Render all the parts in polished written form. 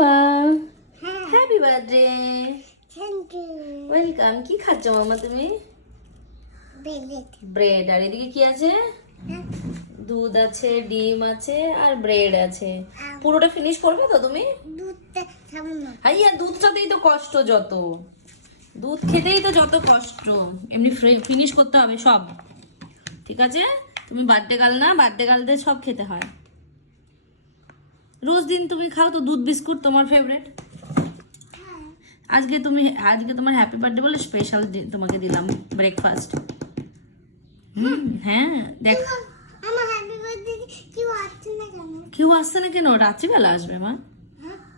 Mamma happy birthday. Thank you. Welcome. কি খাচ্ছ মাম্মা তুমি? ব্রেড। আর এদিকে কি আছে? দুধ আছে, ডিম আছে আর ব্রেড আছে। পুরোটা ফিনিশ করবে তো তুমি? দুধটা সামনে। হাইয়া, দুধটাতেই তো কষ্ট যত। দুধ খেতেই তো যত কষ্ট। এমনি ফিনিশ করতে হবে সব, ঠিক আছে? তুমি বার্থডে গার্ল না, বার্থডে গার্লদের সব খেতে হয়। রোজ দিন তুমি খাও তো দুধ বিস্কুট, তোমার ফেভারিট। আজকে তোমার হ্যাপি বার্থডে বলে স্পেশাল তোমাকে দিলাম ব্রেকফাস্ট। হ্যাঁ দেখ। আমার হ্যাপি বার্থডে কেউ আসছে না কেন? কেউ আসছে না কেন? রাত্রিবেলা আসবে মা,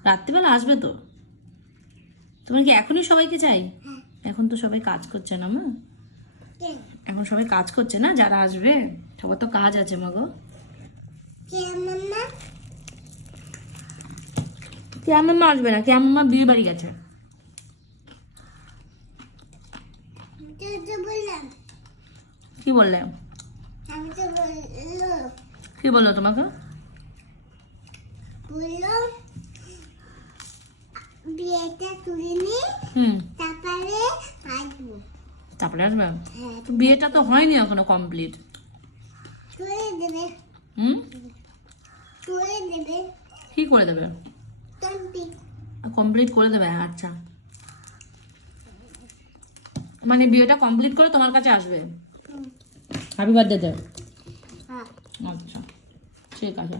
রাত্রিবেলা আসবে তো। তোমার কি এখনই সবাইকে চাই? এখন তো সবাই কাজ করছে না মা, এখন সবাই কাজ করছে না। যারা আসবে সবার তো কাজ আছে মা গো। কেমন আসবে না? কেমন মা বিয়ে বাড়ি গেছে। কি বললে? কি বললো তোমাকে? বললো বিয়েটা তুলে নি, তারপরে আসবো। তারপরে আসবে? তো বিয়েটা তো হয়নি এখনো কমপ্লিট। তুলে দেবে। তুলে দেবে। কি করে দেবে? কমপ্লিট করে দেবে? আচ্ছা, মানে বিয়েটা কমপ্লিট করে তোমার কাছে আসবে হ্যাপি বার্থডে তে? আচ্ছা ঠিক আছে।